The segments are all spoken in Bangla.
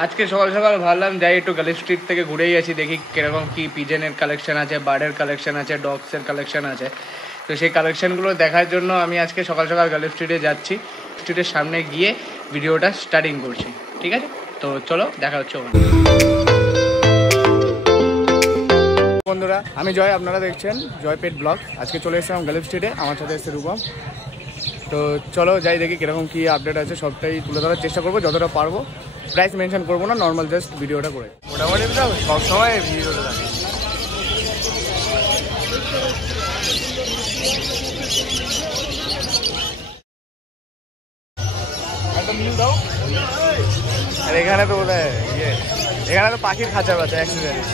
আজকে সকাল সকাল ভাবলাম যাই একটু গালি স্ট্রিট থেকে ঘুরেই আসি, দেখি কিরকম কি পিজেনের কালেকশন আছে, বার্ডের কালেকশন আছে, ডগসের কালেকশন আছে। তো সেই কালেকশনগুলো দেখার জন্য আমি আজকে সকাল সকাল গালি স্ট্রিটে যাচ্ছি। স্ট্রিটের সামনে গিয়ে ভিডিওটা স্টার্টিং করছি, ঠিক আছে? তো চলো দেখা হচ্ছে ওখানে। বন্ধুরা, আমি জয়, আপনারা দেখছেন জয় পেট ব্লগ। আজকে চলে এসেছিলাম গালিফ স্ট্রিটে, আমার সাথে এসেছে রূপম। তো চলো যাই দেখি কীরকম কী আপডেট আছে, সবটাই তুলে ধরার চেষ্টা করবো যতটা পারবো। প্রাইস মেনশন করবো না, নর্মাল জাস্ট ভিডিওটা করে। মোটামুটি সব সময় ভিডিওটা থাকে। আর এখানে তো বোধ হয় এখানে তো পাখির খাঁচা আছে অ্যাক্সেসরিজ।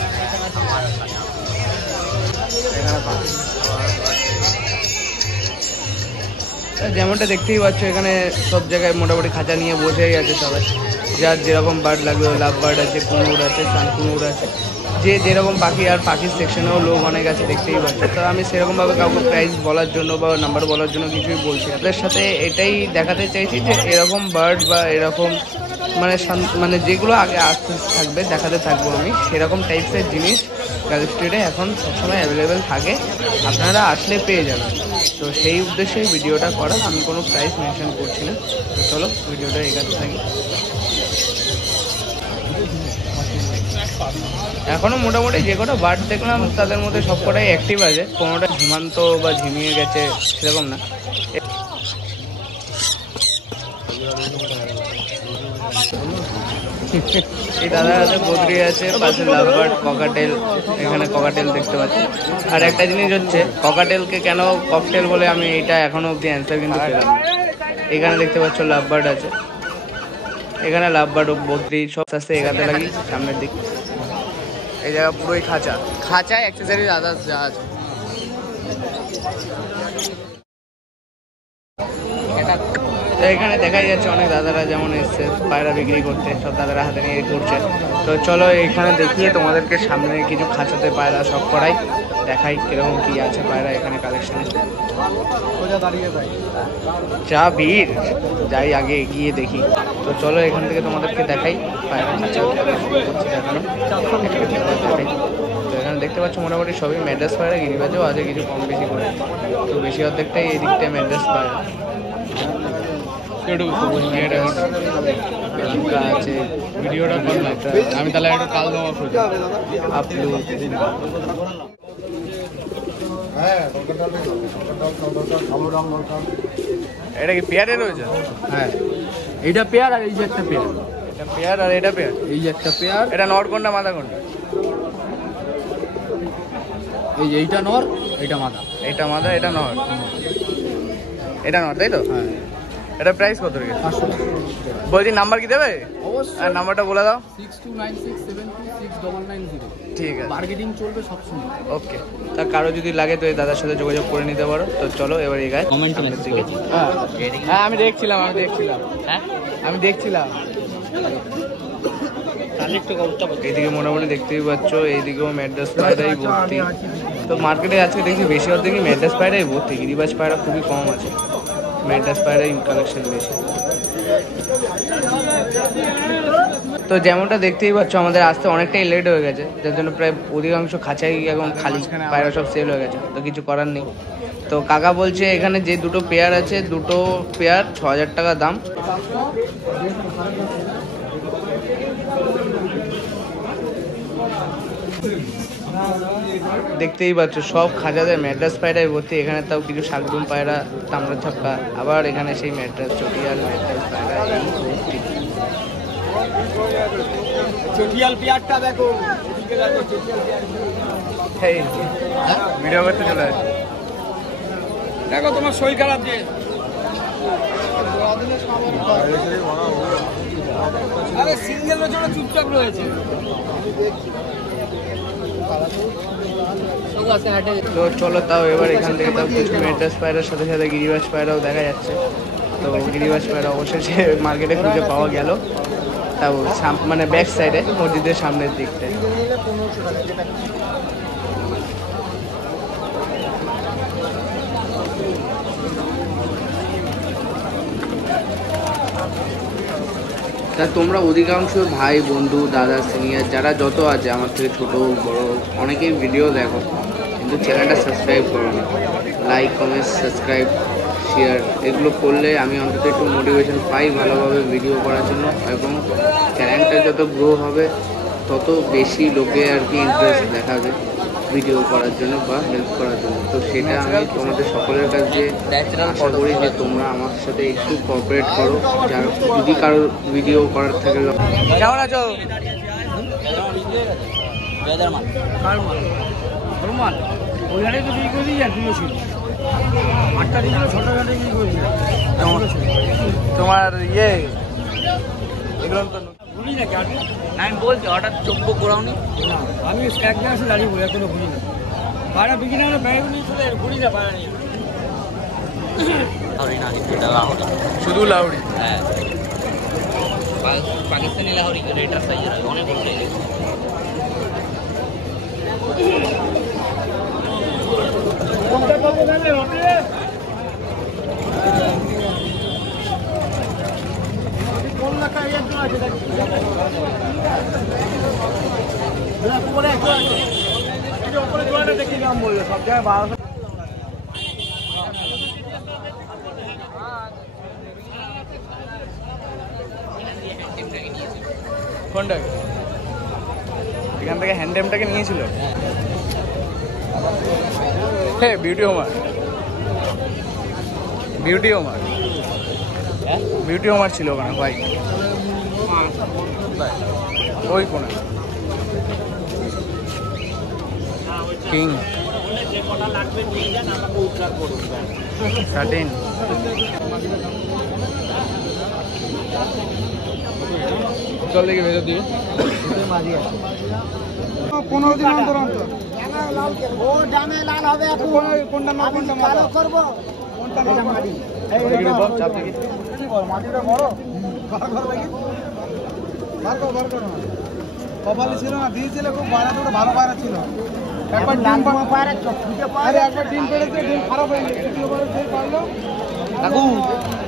এখানে পাখি যেমনটা দেখতেই পাচ্ছ, এখানে সব জায়গায় মোটামুটি খাঁচা নিয়ে বসেই আছে সবাই। যার যেরকম বার্ড লাগবে, লাভ বার্ড আছে, কুনুর আছে, সানকুনুর আছে, যে যেরকম পাখি। আর পাখির সেকশনেও লোক অনেক আছে, দেখতেই পাচ্ছ। তো আমি সেরকমভাবে কাউকে প্রাইস বলার জন্য বা নাম্বার বলার জন্য কিছুই বলছি না। আপনাদের সাথে এটাই দেখাতে চাইছি যে এরকম বার্ড বা এরকম মানে যেগুলো আগে আসতে থাকবে, দেখাতে থাকবো আমি, সেরকম টাইপসের জিনিস গালিফ স্ট্রিটে এখন সবসময় অ্যাভেলেবেল থাকে, আপনারা আসলে পেয়ে যাবেন। তো সেই উদ্দেশ্যেই ভিডিওটা করা, আমি কোনো প্রাইস মেনশন করছি না। তো চলো ভিডিওটা এগাতে থাকি। এখনও মোটামুটি যে কটা বার্ড দেখলাম তাদের মধ্যে সব কটাই অ্যাক্টিভ আছে, কোনোটা ঝিমান্ত বা ঝিমিয়ে গেছে সেরকম না। এই দাদার হাতে বদ্রি আছে, পাশে লাভ বার্ড, ককাটেল। এখানে ককাটেল দেখতে পাচ্ছি। আর একটা জিনিস হচ্ছে, ককাটেলকে কেন ককটেল বলে আমি এইটা এখনো অব্দি অ্যান্সার কিন্তু পেলাম না। এখানে দেখতে পাচ্ছ লাভ বার্ড আছে, এখানে লাভ বার্ড ও বদ্রি সব আস্তে এগাতে লাগি সামনের দিক। এই জায়গা পুরোই খাঁচা, খাঁচায় অ্যাক্সেসরিজ আদার্স যা আছে। তো এখানে দেখাই যাচ্ছে অনেক দাদারা যেমন এসছে পায়রা বিক্রি করতে, সব দাদারা হাতে নিয়ে ঘুরছে। তো চলো এখানে দেখিয়ে তোমাদেরকে সামনে কিছু খাঁচাতে পায়রা সব করাই দেখাই কিরকম কি আছে পায়রা এখানে কালেকশনে। যা ভিড়, যাই আগে এগিয়ে দেখি। তো চলো এখান থেকে তোমাদেরকে দেখাই পায়রা খাঁচা দেখানো। তো এখানে দেখতে পাচ্ছ মোটামুটি সবই ম্যাড্রাস পায়রা, গিরিবাজও আছে কিছু কম বেশি করে। তো বেশি অর্ধেকটাই এই দিকটায় ম্যাড্রাস পায়রা আছে। ভিডিওটা আমি তাহলে একটু কাল দেওয়া আপলু। এটা কি পেয়ারে রয়েছে? হ্যাঁ, এইটা পেয়ার আর এই যে একটা পেয়ার। এটা পেয়ার আর এটা পেয়ার, এই যে একটা পেয়ার। এটা নর কোনটা মাদা কোনটা? এইটা নর, এইটা মাদা। এটা মাদা, এটা নর। এটা নর, তাই তো? হ্যাঁ। এটা প্রাইস কত রেখে? 500 টাকা। বলছি নাম্বার কি দেবে? অবশ্যই। আর নাম্বারটা বলে দাও। 6296726990। ঠিক আছে, মার্কেটিং চলবে সবসময়। ওকে। তা কারো যদি লাগে তো এই দাদার সাথে যোগাযোগ করে নিতে পারো। তো চলো এবার এগায় সামনের দিকে। হ্যাঁ আমি দেখছিলাম। হ্যাঁ আমি দেখছিলাম। এইদিকে মোটামুটি দেখতেই পাচ্ছ, এইদিকেও ম্যাড্রাস পায়রাই ভর্তি। তো মার্কেটে আজকে দেখছি বেশি অর্ধেকই ম্যাড্রাস পায়রাই ভর্তি, গিরিবাজ পায়রা খুবই কম আছে, ম্যাড্রাস পায়রাই কালেকশন বেশি। তো যেমনটা দেখতেই পাচ্ছ আমাদের আসতে অনেকটাই লেট হয়ে গেছে, যার জন্য প্রায় অধিকাংশ খাঁচাই এখন খালি, পায়রা সব সেল হয়ে গেছে। তো কিছু করার নেই। তো কাকা বলছে এখানে যে দুটো পেয়ার আছে, দুটো পেয়ার 6000 টাকা দাম। দেখতেই পাচ্ছ সব খাঁচাতে ম্যাড্রাস পায়রাই ভর্তি। এখানে তাও কিছু শাকদুম পায়রা, তামড়া ছাপকা, আবার এখানে সেই ম্যাড্রাস চটিয়াল ম্যাড্রাস পায়রা এই ভর্তি। চটিয়াল পেয়ারটা দেখো, ভিডিও করতে চলে আসে। দেখো তোমার শরীর খারাপ যে। আরে সিঙ্গেলের জন্য চুপচাপ রয়েছে। তো চলো তাও এবার এখান থেকে তাও কিছু ম্যাড্রাস পায়রার সাথে সাথে গিরিবাজ পায়রাও দেখা যাচ্ছে। তো গিরিবাজ পায়রা অবশেষে মার্কেটে খুঁজে পাওয়া গেল, তাও মানে ব্যাক সাইডে মসজিদের সামনের দিকটায়। তা তোমরা অধিকাংশ ভাই বন্ধু দাদা সিনিয়র যারা যত আছে আমার থেকে ছোট বড় অনেকেই ভিডিও দেখো কিন্তু চ্যানেলটা সাবস্ক্রাইব করো না। লাইক কমেন্ট সাবস্ক্রাইব শেয়ার এগুলো করলে আমি অন্তত একটু মোটিভেশন পাই ভালোভাবে ভিডিও করার জন্য, এবং চ্যানেলটা যত গ্রো হবে তত বেশি লোকে আর কি ইন্টারেস্ট দেখাবে ভিডিও করার জন্য বা হেল্প করার জন্য। তো সেটা আমি তোমাদের সকলের কাছে আশা করি যে তোমরা আমার সাথে একটু কোঅপারেট করো। যার যদি কারোর ভিডিও করার থাকে। কেমন আছো? ওইখানে তো বিক্রি করে দিয়ে দুটো ছিল 8টা দিয়েছিল 6টা ঘাটে বিক্রি করেছিল। তোমার ইয়ে এগুলো তো ভুলি না কেন আমি বলছি হঠাৎ চোখ করাওনি। আমি এক জায়গায় এসে দাঁড়িয়ে বলি এখনো ভুলি না পাড়া বিক্রি না হলে ব্যাগ নিয়ে চলে ভুলি না পাড়া নিয়ে শুধু লাউড়ি। হ্যাঁ পাকিস্তানি লাহোরি রেটার সাইজের হয়, অনেক বড় সাইজের। কোনটা কত দামে হবে? কোন লাখা এর জন্য আছে দেখি না উপরে আছে এটা উপরে জোড়াটা দেখি দাম বললো সব জায়গায় 1200। কোনটাকে এখান থেকে হ্যান্ডেমটাকে নিয়েছিল। হ্যাঁ beauty Homer, beauty Homer, beauty Homer ছিল ওখানে ভাই ওই কোণে কিং 13 চল দেখি ভেতর দিয়ে 15 দিন অন্তর অন্তর ও ডামে লাল হবে এখন কোনটা না কোনটা ভালো করব কোনটা না মাটি এই চাপ দেখি কি বল মাটিটা বড় ভালো করে দেখি ভালো করে কপালি ছিল না দিয়েছিল খুব বাড়া তো ভালো পায়রা ছিল একবার ডিম পায়রা চুকে পায়রা একবার ডিম পেড়েছে ডিম খারাপ হয়ে গেছে দ্বিতীয় বার ফের পারলো কাকু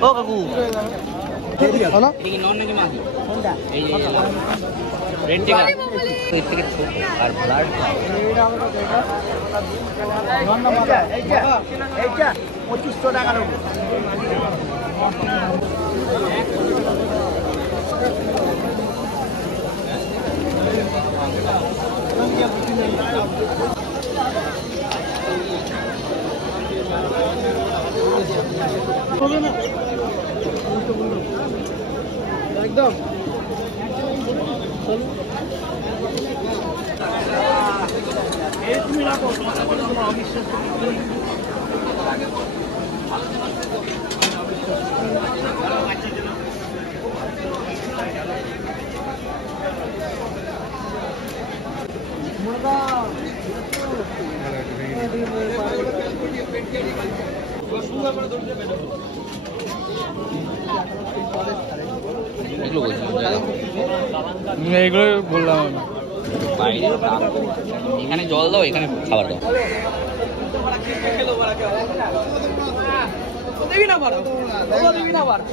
ও কাকু হলো এটা কি নন নাকি মাদি? কোনটা এই যে রেড টিকার এর থেকে ছোট আর ব্লাড এইটা আমরা দেখা নন নাম্বার এইটা 2500 টাকা নেব একদম এই তুমি রাখো তোমার অবিশ্বাস এগুলো বলছি এইগুলো বললাম আমি। বাইরে এখানে জল দাও, এখানে খাবার দাও। দেখি না পারো দেখি না পারো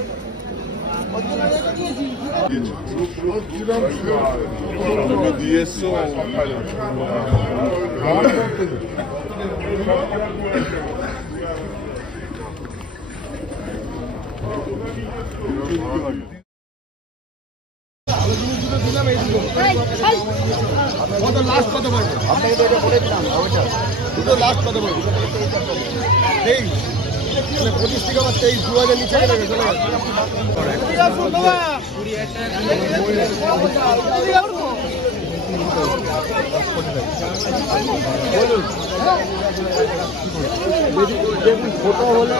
লাস্ট কত পারবে আপনাকে তো এটা বলেছিলাম ওইটা দুটো লাস্ট কত পারবে 25 থেকে আবার 23 2000 নিচে চলে গেছে ফটো হলে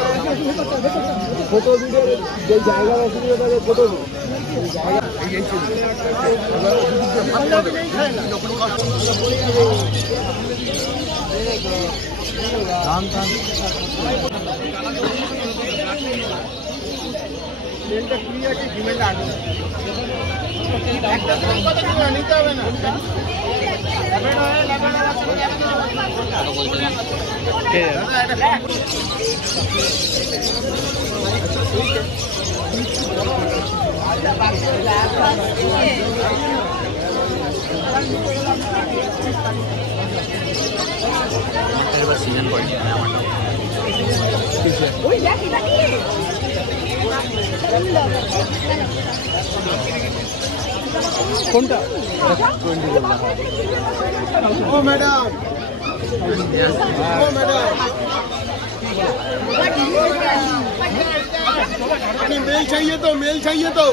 ফটো ভিডিও যে জায়গার অসুবিধা থাকে ফটো নিতে হবে না এবার সিজন পড়েছে আমারটা কোনটা ও ম্যাডাম मेल चाहिए तो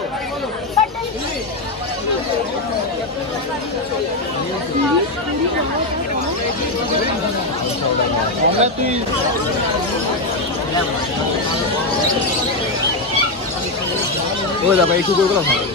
ওই দাদা একটু করে